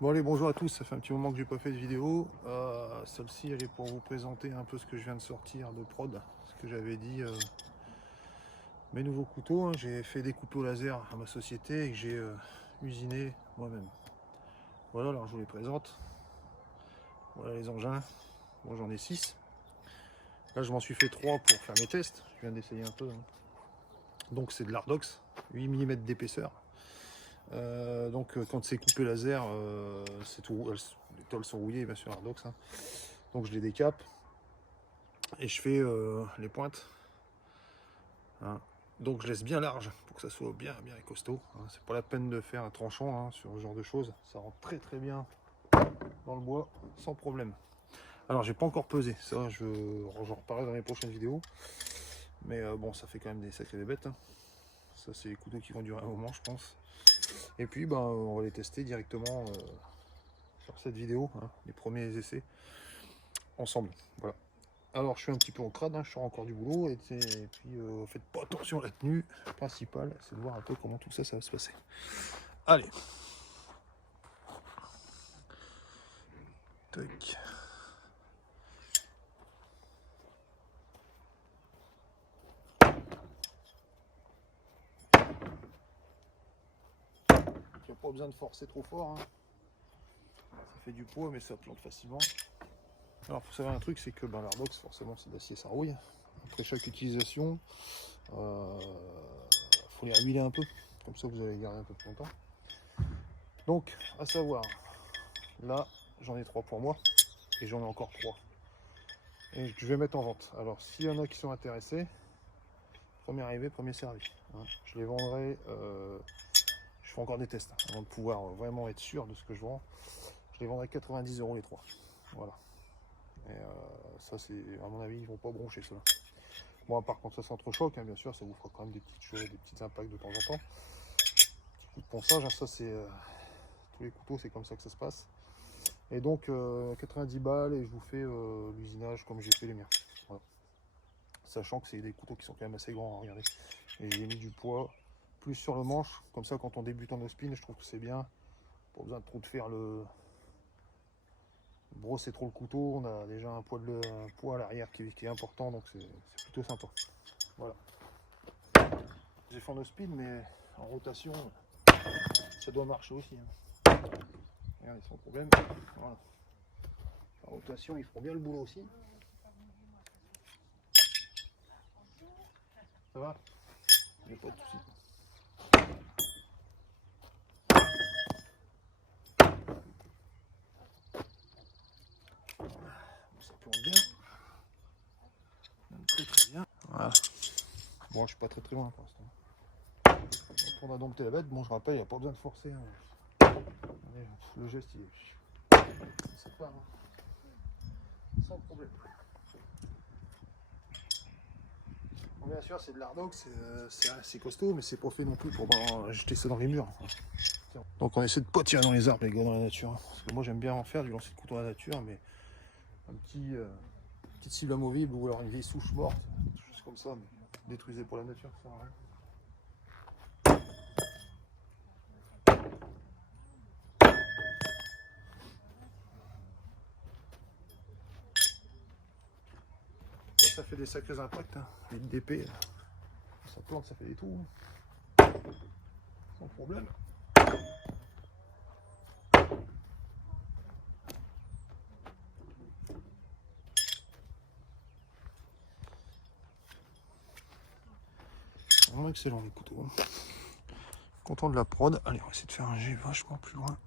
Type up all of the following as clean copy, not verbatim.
Bon allez, bonjour à tous, ça fait un petit moment que j'ai pas fait de vidéo. Celle-ci elle est pour vous présenter un peu ce que je viens de sortir de prod, ce que j'avais dit, mes nouveaux couteaux, hein. J'ai fait découper au laser à ma société et que j'ai usiné moi-même. Voilà, alors je vous les présente. Voilà les engins, moi j'en ai 6. Là je m'en suis fait 3 pour faire mes tests, je viens d'essayer un peu, hein. Donc c'est de l'Ardox, 8 mm d'épaisseur. Quand c'est coupé laser, c'est tout, les tôles sont rouillées bien sûr Ardox, hein. Donc je les décape et je fais les pointes, hein. Donc je laisse bien large pour que ça soit bien et costaud, hein. C'est pas la peine de faire un tranchant, hein, sur ce genre de choses, ça rentre très bien dans le bois sans problème. Alors j'ai pas encore pesé, ça j'en reparlerai dans les prochaines vidéos, mais bon, ça fait quand même des sacrées bêtes, hein. Ça c'est les couteaux qui vont durer un moment je pense. Et puis on va les tester directement sur cette vidéo, hein, les premiers essais ensemble. Voilà. Alors je suis un petit peu en crade, hein, je sors encore du boulot et puis faites pas attention à la tenue principale, c'est de voir un peu comment tout ça va se passer. Allez. Tac. Il n'y a pas besoin de forcer trop fort, hein. Ça fait du poids mais ça plante facilement. Alors pour savoir un truc, c'est que l'Ardox forcément c'est d'acier, ça rouille. Après chaque utilisation, faut les huiler un peu, comme ça vous allez les garder un peu plus longtemps. Donc à savoir, là j'en ai 3 pour moi et j'en ai encore 3 et je vais mettre en vente. Alors s'il y en a qui sont intéressés, premier arrivé premier servi, hein. Je les vendrai, je fais encore des tests, hein, avant de pouvoir vraiment être sûr de ce que je vends. Je les vendrai 90 € les 3, voilà. Et ça c'est, à mon avis, ils vont pas broncher cela. Bon, par contre ça s'entrechoque, hein, bien sûr, ça vous fera quand même des petites choses, des petits impacts de temps en temps. Petit coup de ponçage, hein, ça c'est tous les couteaux, c'est comme ça que ça se passe. Et donc 90 balles et je vous fais l'usinage comme j'ai fait les miens. Voilà. Sachant que c'est des couteaux qui sont quand même assez grands, hein, regardez. Et j'ai mis du poids plus sur le manche, comme ça quand on débute en no spin, je trouve que c'est bien. Pas besoin de trop de faire le brosser trop le couteau, on a déjà un poids à l'arrière qui est important, donc c'est plutôt sympa. Voilà. J'ai fait en no spin, mais en rotation, ça doit marcher aussi, hein. Regardez, sans problème. Voilà. En rotation, ils feront bien le boulot aussi. Ça va? Il n'y a pas de souci. Ça plante bien. Même très bien. Voilà. Bon, je suis pas très loin pour l'instant. On a dompté la bête. Bon, je rappelle, il n'y a pas besoin de forcer, hein. Le geste, il est... Ça part, hein. Sans problème. Bon, bien sûr, c'est de l'Ardox, c'est assez costaud, mais c'est pas fait non plus pour jeter ça dans les murs. Donc on essaie de pas tirer dans les arbres, les gars, dans la nature. Parce que moi j'aime bien en faire du lancer de couteau dans la nature, mais un petite cible amovible ou alors une vieille souche morte, des choses comme ça, mais détruisez pour la nature, ça sert à rien. Ça fait des sacrés impacts, hein. Les d'épée, ça plante, ça fait des trous, hein. Sans problème. Vraiment excellent les couteaux, hein. Content de la prod. Allez, on va essayer de faire un jet vachement plus loin.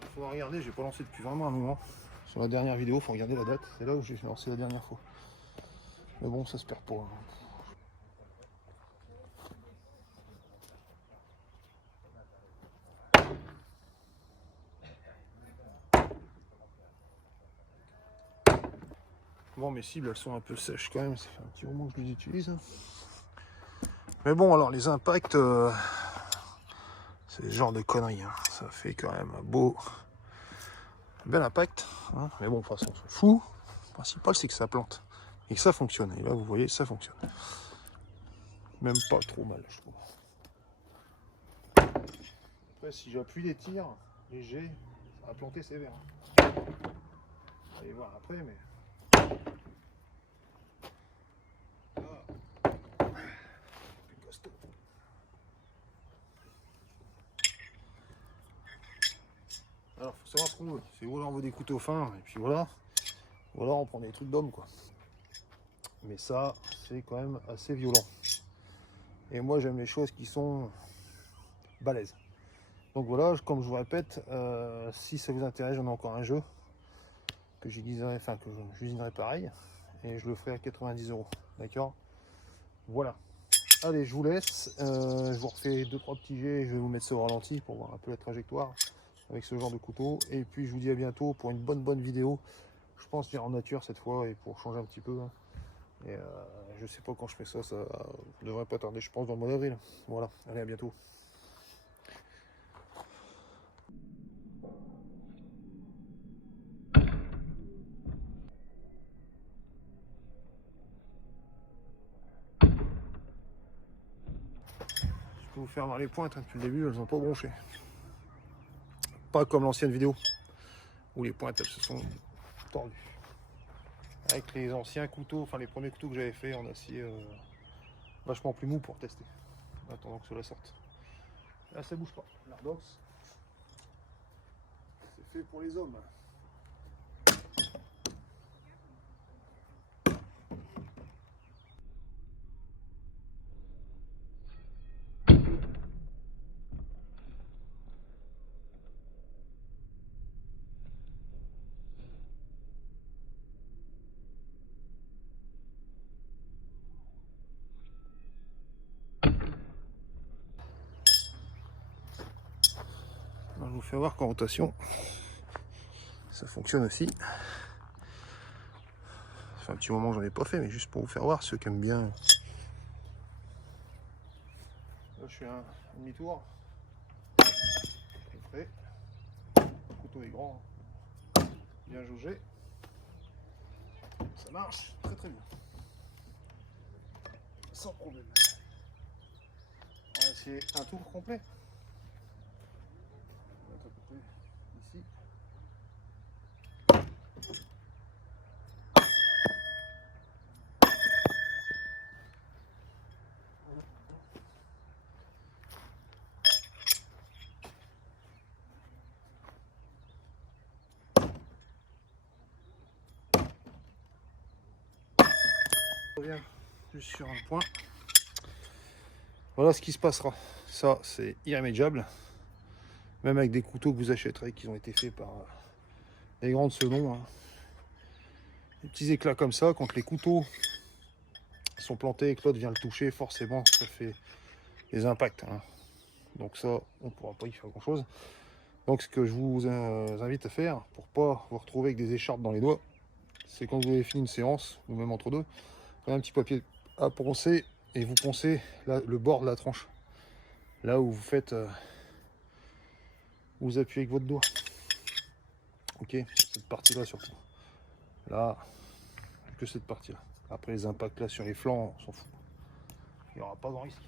Il faut regarder, j'ai pas lancé depuis vraiment un moment. Sur la dernière vidéo, il faut regarder la date. C'est là où j'ai lancé la dernière fois. Mais bon, ça se perd pas, hein. Bon, mes cibles, elles sont un peu sèches quand même. Ça fait un petit moment que je les utilise. Mais bon, alors les impacts, C'est ce genre de conneries, hein. Ça fait quand même un bel impact, hein. Mais bon, de toute façon, on s'en fout. Le principal, c'est que ça plante et que ça fonctionne. Et là, vous voyez, ça fonctionne. Même pas trop mal, je trouve. Après, si j'appuie les tirs légers, ça va planter sévère. On va aller voir après, mais... Plus costaud. Alors, faut savoir ce qu'on veut. C'est voilà, on veut des couteaux fins, et puis voilà. Voilà, on prend des trucs d'homme, quoi. Mais ça, c'est quand même assez violent. Et moi, j'aime les choses qui sont balèzes. Donc voilà, comme je vous répète, si ça vous intéresse, j'en ai encore un jeu que j'utiliserai, enfin que j'usinerai pareil, et je le ferai à 90 €. D'accord? Voilà. Allez, je vous laisse. Je vous refais 2-3 petits jets. Je vais vous mettre ça au ralenti pour voir un peu la trajectoire avec ce genre de couteau. Et puis je vous dis à bientôt pour une bonne vidéo. Je pense venir en nature cette fois et pour changer un petit peu. Hein. Et je sais pas quand je fais ça, ça devrait pas tarder, je pense, dans le mois d'avril. Voilà, allez, à bientôt. Je peux vous faire voir les pointes, hein, depuis le début, elles n'ont pas bronché. Pas comme l'ancienne vidéo, où les pointes, elles se sont tordues. Avec les anciens couteaux, enfin les premiers couteaux que j'avais fait en acier vachement plus mou pour tester. En attendant que cela sorte. Là, ça bouge pas. L'Ardox, c'est fait pour les hommes. Alors, je vous fais voir qu'en rotation, ça fonctionne aussi. Ça fait un petit moment que j'en ai pas fait, mais juste pour vous faire voir, ceux qui aiment bien. Là, je fais un demi-tour. Le couteau est grand, bien jaugé. Ça marche très bien. Sans problème. On va essayer un tour complet. On va être à peu près ici. On revient juste sur un point. Voilà ce qui se passera. Ça, c'est irrémédiable. Même avec des couteaux que vous achèterez qui ont été faits par des grands de ce nom. Hein. Des petits éclats comme ça, quand les couteaux sont plantés et que l'autre vient le toucher, forcément, ça fait des impacts. Hein. Donc ça, on ne pourra pas y faire grand-chose. Donc ce que je vous invite à faire, pour pas vous retrouver avec des écharpes dans les doigts, c'est quand vous avez fini une séance, ou même entre deux, prenez un petit papier à poncer et vous poncez là, le bord de la tranche. Là où vous faites... vous appuyez avec votre doigt. Ok, cette partie-là surtout. Là, que cette partie-là. Après les impacts là sur les flancs, on s'en fout. Il n'y aura pas grand risque.